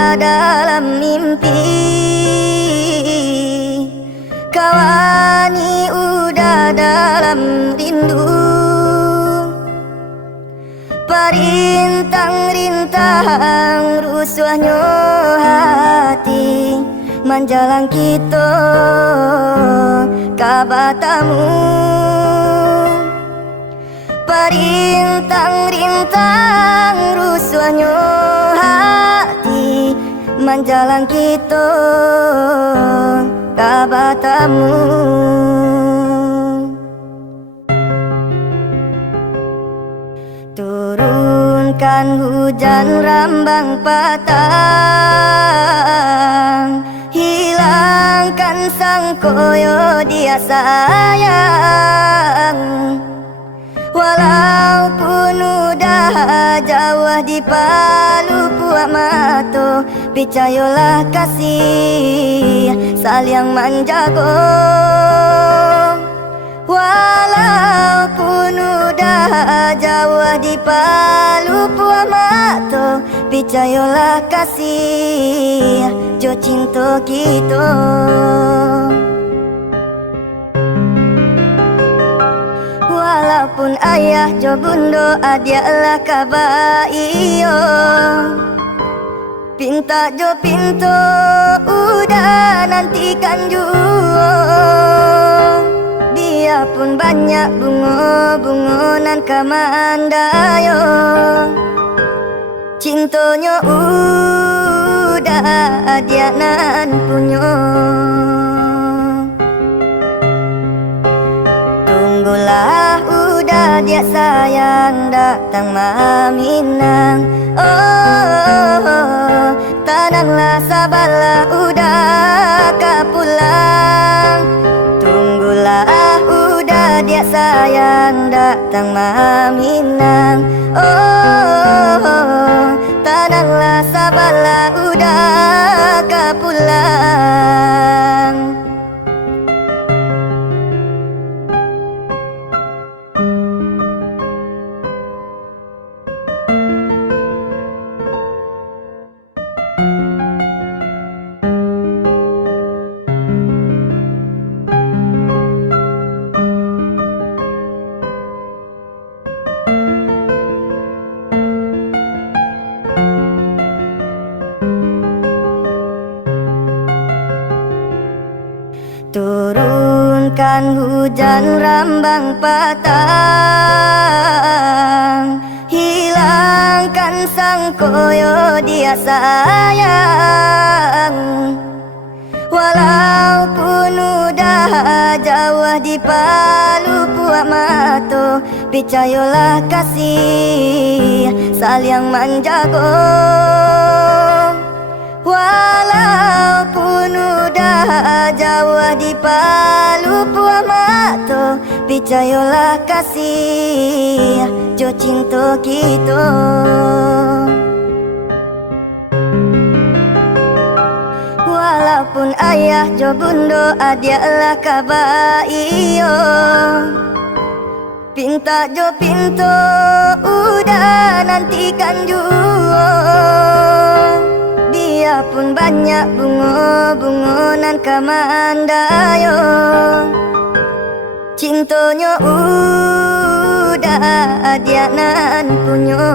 udah dalam mimpi, kawani udah dalam rindu. Parintang-rintang rusuhnya hati, menjalang kita kabatamu. Parintang-rintang rusuhnya hati, menjalang kita kabatamu. Turunkan hujan rambang patang, hilangkan sang koyo dia sayang. Walaupun udah jauh di palu puak mato, percayalah kasih saling menjaga. Walaupun udah jauh di palu puak mato, percayalah kasih jo cinta kita. Walaupun ayah jo bundo adialah kabaiyo, pinta jo pintu udah nantikan juga. Biarpun banyak bunga-bungonan kamandayo, cintonya udah adianan punyo. Tunggulah udah dia sayang datang maminang. Oh, tenanglah sabarlah udah kapulang. Tunggulah udah dia sayang datang maminang. Oh, tenanglah sabarlah udah kapulang. Turunkan hujan rambang patang, hilangkan sang koyo dia sayang. Walaupun udah jauh di palu puak mato, percayalah kasih saling menjaga. Walaupun udah jauh di palu puak mato, percayalah kasih jo cinta kita. Walaupun ayah jo bundo adialah kabaiyo, pinta jo pintu udah nantikan juga. Biarpun banyak bunga-bungonan kamandayo, cintonya udah adianan punyo.